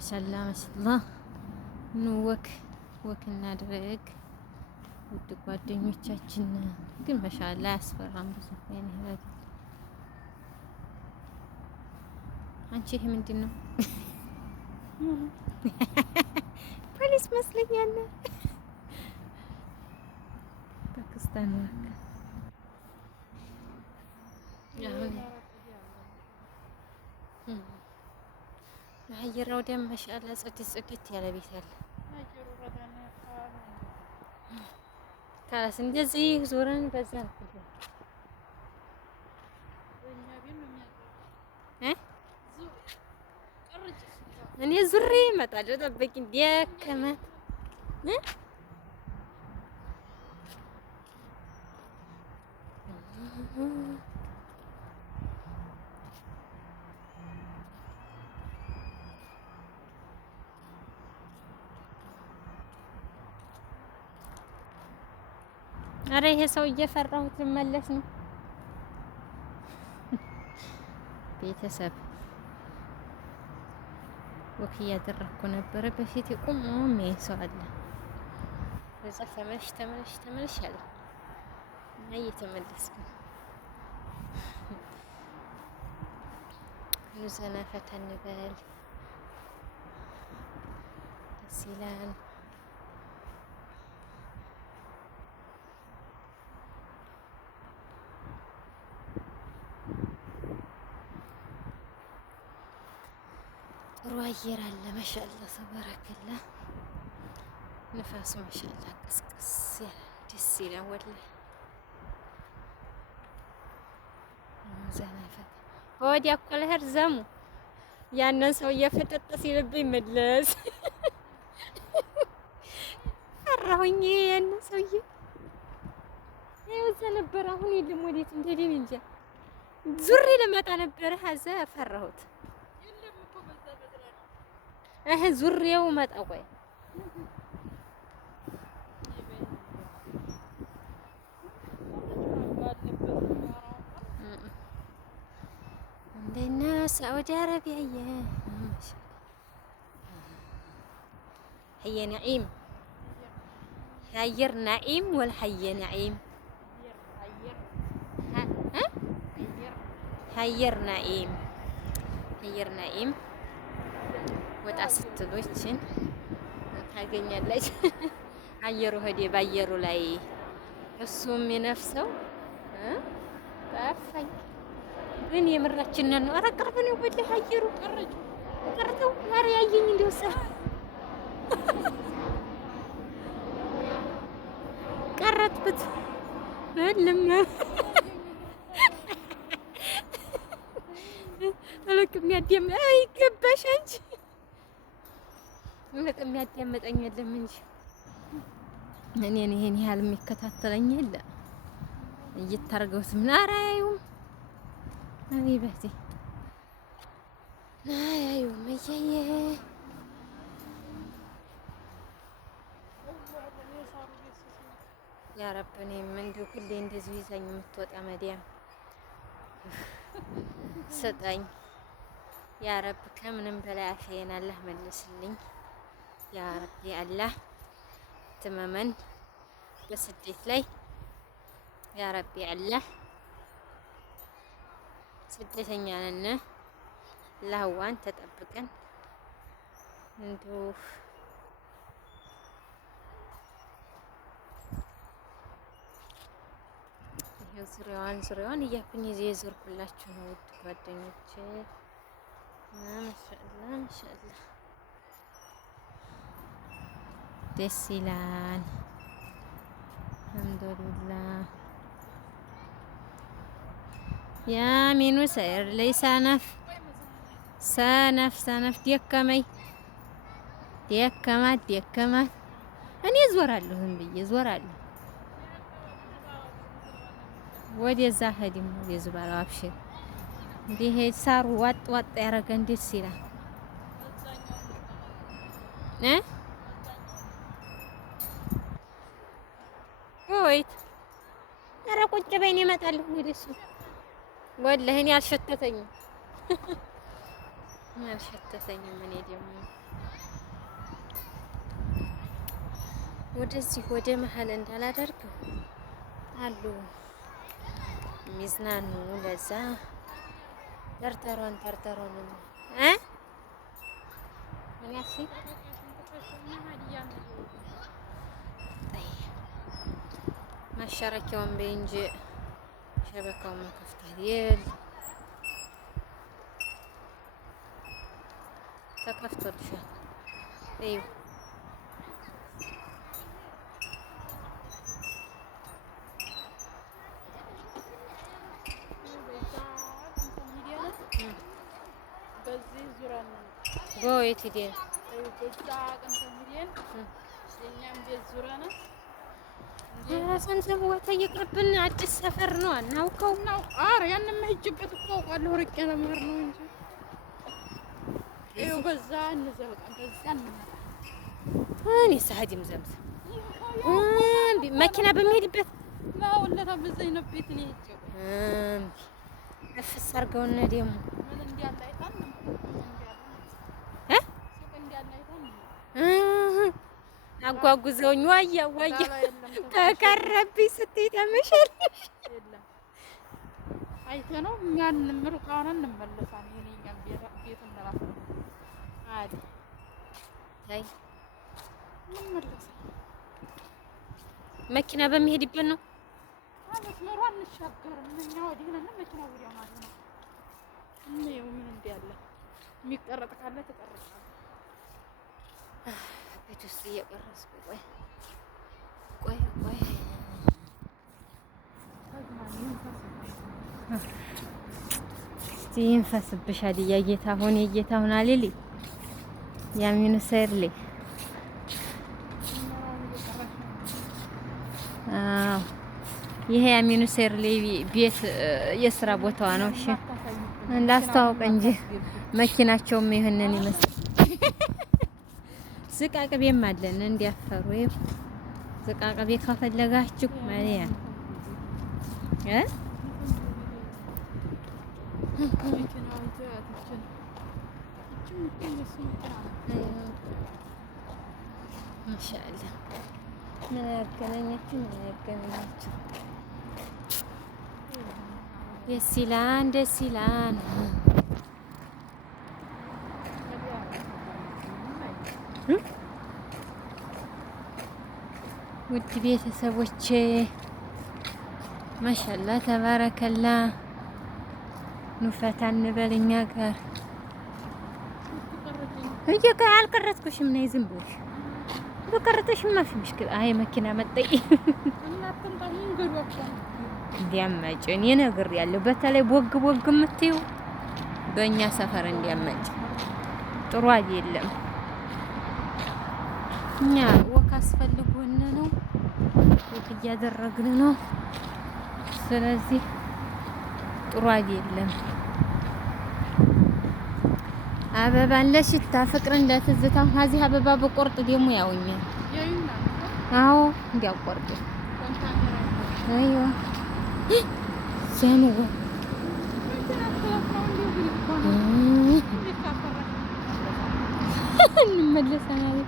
ማሻአላህ ኑ ወክ እናድርግ ውድ ጓደኞቻችን። ግን ማሻአላህ አያስፈራም ብዙ ያኔ ሄዳት። አንቺ ይሄ ምንድን ነው? ፖሊስ መስለኛል። ፓኪስታን አየራው ደም ማሻአላህ ጽድት ያለ ቤት ያለ ካላስ እንደዚህ ዞረን በዛ እኔ ዙሬ እመጣለሁ። ጠበቂኝ። ደከመ አረ ይሄ ሰው እየፈራሁት ልመለስ ነው። ቤተሰብ ወክ እያደረኩ ነበረ በፊት የቆመው ሰው አለ። በዛ ተመለሽ አለ እና እየተመለስኩ ዘና ፈታ እንበል። ደስ ይላል። ጥሩ አየር አለ። ማሻአላህ ተባረከላ። ንፋሱ ማሻአላህ ቀስቀስ ያለ ደስ ይላል። ወላሂ ዘናፈት ወዲያ እኮ ልሄድ ዘሙ ያንን ሰው እየፈጠጠ ሲልብኝ መለስ ፈራሁኝ። ያንን ሰውዬ እዛ ነበር። አሁን የለም። ወዴት እንደሄደ እንጃ። ዙሬ ልመጣ ነበረ። ሀዛ ፈራሁት። ዙሬው መጣ። ቆይ እንደና ሳዑዲ አረቢያ هي نعيم هاير نعيم ولا هي نعيم هاير نعيم ወጣ ስትሎችን ታገኛለች። አየሩ ሄደ ባየሩ ላይ እሱም የነፍሰው ጠፋኝ። ግን የምራችንን ነው። ኧረ ቅርብ ነው ወላሂ አየሩ ቀርተው ኧረ ያየኝ እንደውሳ ቀረጥኩት በልም አለክ የሚያደም አይገባሽ አንቺ የሚያዳምጠኝ የለም እንጂ እኔን ይሄን ያህል የሚከታተለኝ የለ። እየታርገውት ምን አራዩም አቢበቲ አያዩም እያየ ያ ረብ እኔም እንደው ሁሌ እንደዚህ ይዛኝ የምትወጣ መዲያም ስጠኝ ያ ረብ። ከምንም በላይ አፌን አላህ መልስልኝ ያ ረቢ። አላህ ትመመን በስደት ላይ ያ ረቢ። አላህ ስደተኛ ነን። ለህዋን ተጠብቀን እንደው ይሄ ዙሪያዋን እያኩኝ የዞርኩላችሁ ነው ውድ ጓደኞቼ። ማሻአላህ ደስ ይላል። አልሐምዱሊላህ ያሚኑ ሰይር ላይ ሰነፍ ደከማት። እኔ ዞራለሁ ዝም ብዬ ዞራለሁ። ወደዛ ሄድም ወደዛ ባለው አብሽር እንዲህ ሳሩ ዋጥ ያረገን ደስ ይላል። ወይት ኧረ ቁጭ በይኝ እመጣለሁ ወደሱ። ወላሂ እኔ አልሸተተኝም። አልሸተተኝም። እኔ ደግሞ ወደዚህ ወደ መሀል እንዳላደርገው አሉ ሚዝናኑ። ለዛ ተርተሮን ምን ያሲ ማሻረኪያውን በእንጂ ሸበካውን መከፍታት የለ ተከፍቶልሻል። እዩ ጎይት ሂደ ስንት ቦታ እየቅርብን አዲስ ሰፈር ነው አናውቀው ነው። ኧረ ያንን መሄጅበት እኮ አውቃለሁ። ርቄ ለመሄድ ነው እንጂ ይኸው በዛ እንዘልቃለን። በዛ እንመጣለን። እኔ ሳህዲም ዘምት መኪና በሚሄድበት ነው ለታ በዘኝ ነው ቤት ነው ይጭ እፍስ አድርገውና ደግሞ ምን እንዲያለ አይታን ነው አጓጉዘውኝ ዋያ ተቀረብኝ ስትይ ተመሸልሽ የለም አይተነው እኛን ምርቃና እንመለሳለን። የኔኛም ቤት እንደራፍ አዲ ታይ እንመለሳለን። መኪና በሚሄድበት ነው መስመሩ አንሻገርም። እኛ ወዲህ ነን፣ መኪና ወዲያ ማለት ነው። እንየው ምን እንዲያለ የሚቀረጥ ካለ ተቀረጣለ። ቤት ውስጥ እየቀረስኩ ቆይ እስቲ ይንፈስብሻል። የጌታ ሆነ የጌታ ሆነ አለሊ ያሚኑ ሰይርሊ ይሄ ያሚኑ ሰይርሊ ቤት የስራ ቦታዋ ነው። እሺ እንዳስተዋውቅ እንጂ መኪናቸውም ይሄንን ይመስል ዝቃቅቤም አለን እንዲያፈሩ ዝቃቅቤ ከፈለጋችሁ ማሪያ ማሻአላ ምን ያገናኛችሁ ደስ ይላል። ውድ ቤተሰቦቼ ማሻአላ ተባረከላ ኑፈታ እንበል እኛ ጋር አልቀረጥኩሽም። ነይ ዝም ብለሽ በቀረጥሽማ ማፊ ምሽክል። አይ መኪና መጣይ እንዲያመጭ እኔ ነግሬያለሁ። በተለይ ቦግ የምትይው በእኛ ሰፈር እንዲያመጭ ጥሩ አይደለም። እኛ ወክ አስፈልጎን ነው፣ ወክ እያደረግን ነው። ስለዚህ ጥሩ አይደለም። አበባን ለሽታ ፍቅርን ለትዝታ ከዚህ አበባ በቆርጥ ደግሞ ያውኛል። አዎ እንዲያቆርጥ አይዋ ዘንጎ እንመለሳለን።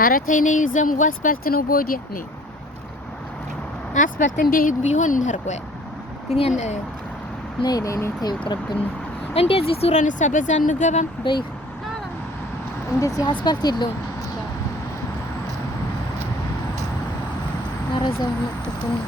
ኧረ ተይ ነይ ዘሙ አስፋልት ነው በወዲያ ነይ አስፋልት እንደ ቢሆን እንርቆያ ግን ያን ነይ ተይው ቅርብና እንደዚህ ዙረንሳ በዛ እንገባም በይ እንደዚህ አስፋልት የለውም። ኧረ ዘሙ መጥቶኝ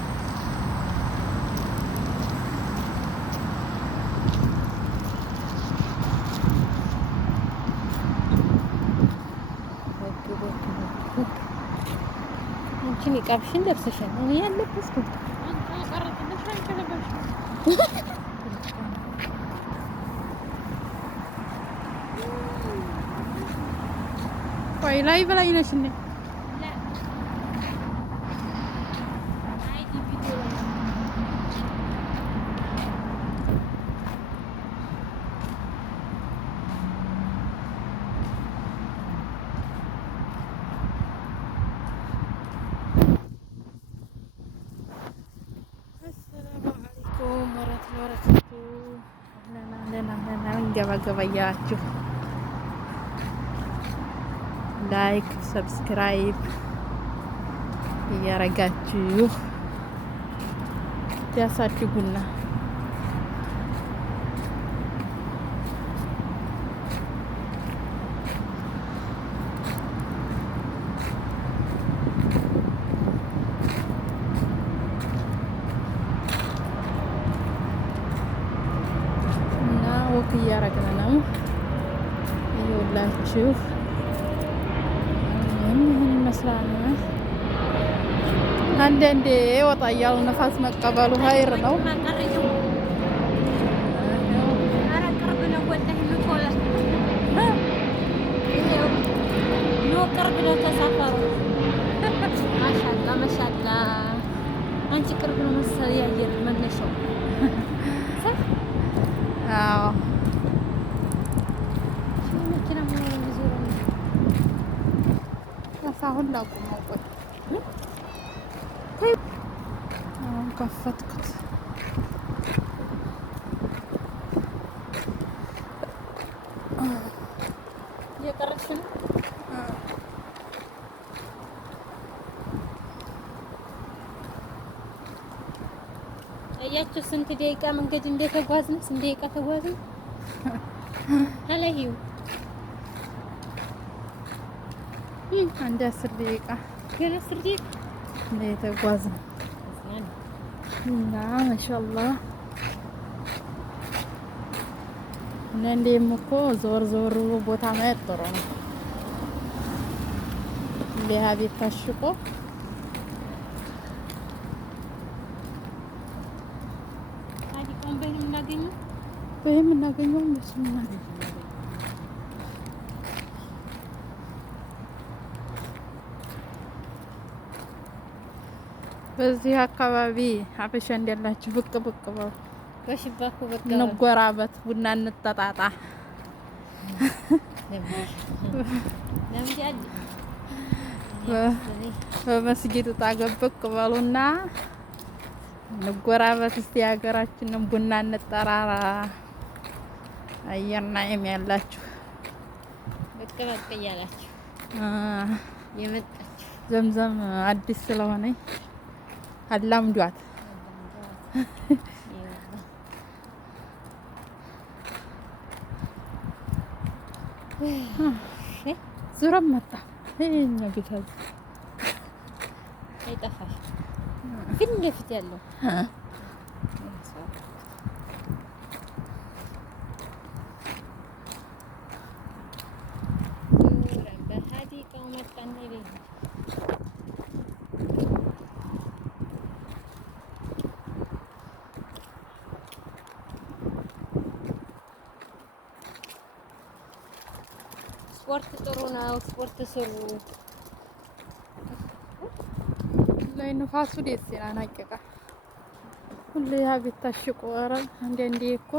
አንቺን ይቀብሽን ለብሰሻል። እኔ ያለበስኩት ቆይ ላይ በላይ ነሽ እንዴ? ገባ ገባ እያላችሁ ላይክ ሰብስክራይብ እያረጋችሁ ያሳድጉና ወክ እያረግን ነው ይኸውላችሁ። ይህን ይመስላል። አንዳንዴ ወጣ እያሉ ነፋስ መቀበሉ ሀይር ነው። ቅርብ ነው ተሳፈሩ። ማሻላ ማሻላ አንቺ ቅርብ ነው መሰለኝ ያየር መነሻው። አዎ መኪና ነው ዞሮ አሁን ላቁመው። ቆይ ከፈትኩት። እየቀረች ነው። አያችሁ ስንት ደቂቃ መንገድ እንደተጓዝን? ስንት ደቂቃ ተጓዝን? አለሂው አንድ 10 ደቂቃ ገና 10 ደቂቃ እንደተጓዝን እና ማሻአላህ እንደም እኮ ዞር ዞር ቦታ ማየት ጥሩ ነው። ለሀቤት ታሽቆ አዲቆም በእናገኘው እንደሱ ነው። በዚህ አካባቢ ሀበሻ እንደላችሁ ብቅ ብቅ በሉ። በሽባኩ በቃ እንጎራበት፣ ቡና እንጠጣጣ። በመስጊድ ታገብቅ በሉና እንጎራበት። እስቲ ሀገራችንን ቡና እንጠራራ። አየር ናይም ያላችሁ በቃ በቃ እያላችሁ የመጣችሁ ዘምዘም አዲስ ስለሆነ አላምዷት። ዙረም መጣ እኛ ጌታ አይጠፋሽ ፊት ለፊት ያለው በሀዲቃው መጣና ይለኝ ስፖርት ጥሩ ነው። ስፖርት ስሩ። ላይ ንፋሱ ደስ ይላል። ሀቂቃ ሁሌ ሀቤት ታሽቆ ኧረ አንዳንዴ እኮ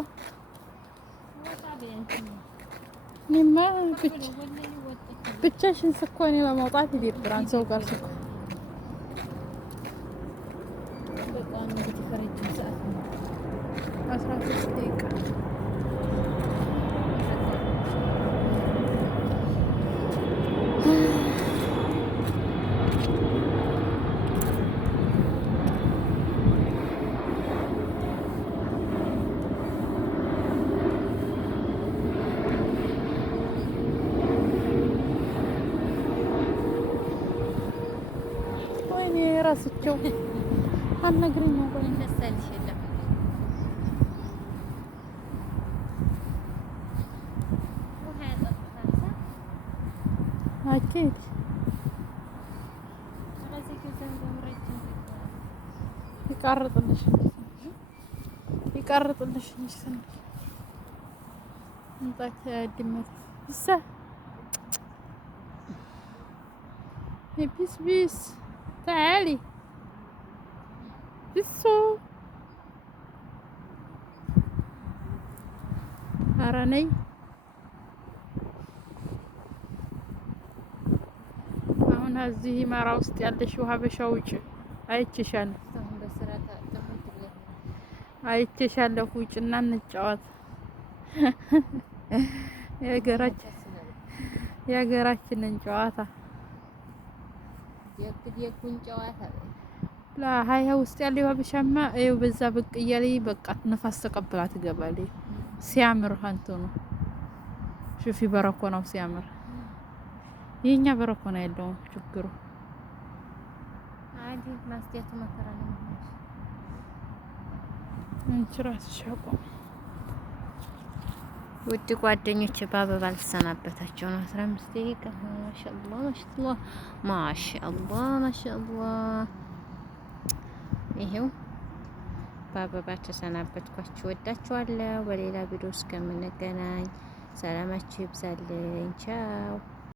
እኔማ ብቻሽን ስትሆኚ ለመውጣት ይደብራል። ሰው ጋር ስትሆኚ በቃ እንግዲህ ፈረጅም ሰዓት ነው 13 ደቂቃ ራስቸው አነግረኛ ቆይ እንደሰልሽ የለም ውሃ ያጠጣታ አኬት ስለዚህ ከዘን በምረጅም ይቀርጥልሽ እንጂ እንጣት ያድመት እሳ ቢስ تعالي بسو أراني አሁን እዚህ ማራ ውስጥ ያለሽ ውሃ በሻውጭ አይቼሻለሁ። አይቼሻለሁ። ውጭና እንጫወት የሀገራችንን ጨዋታ የኩን ጨዋታ ሀያ ውስጥ ያለው ሀበሻማ ይኸው በዛ ብቅ እያለ በቃ ነፋስ ተቀብላ ትገባለች። ሲያምር ሀንቶ ነው ሹፊ በረኮ ነው ሲያምር። የኛ በረኮ ነው ያለው ችግሩ። አዲ ማስቲያቱ መከራ ነው። አንቺ ራስሽ አቆም። ውድ ጓደኞቼ በአበባ ልሰናበታቸው ነው። 15 ደቂቃ ማሻአላህ ማሻአላህ ማሻአላህ ማሻአላህ። ይሄው በአበባ ተሰናበትኳችሁ። ወዳችኋለሁ። በሌላ ቪዲዮ እስከምንገናኝ ሰላማችሁ ይብዛልኝ። ቻው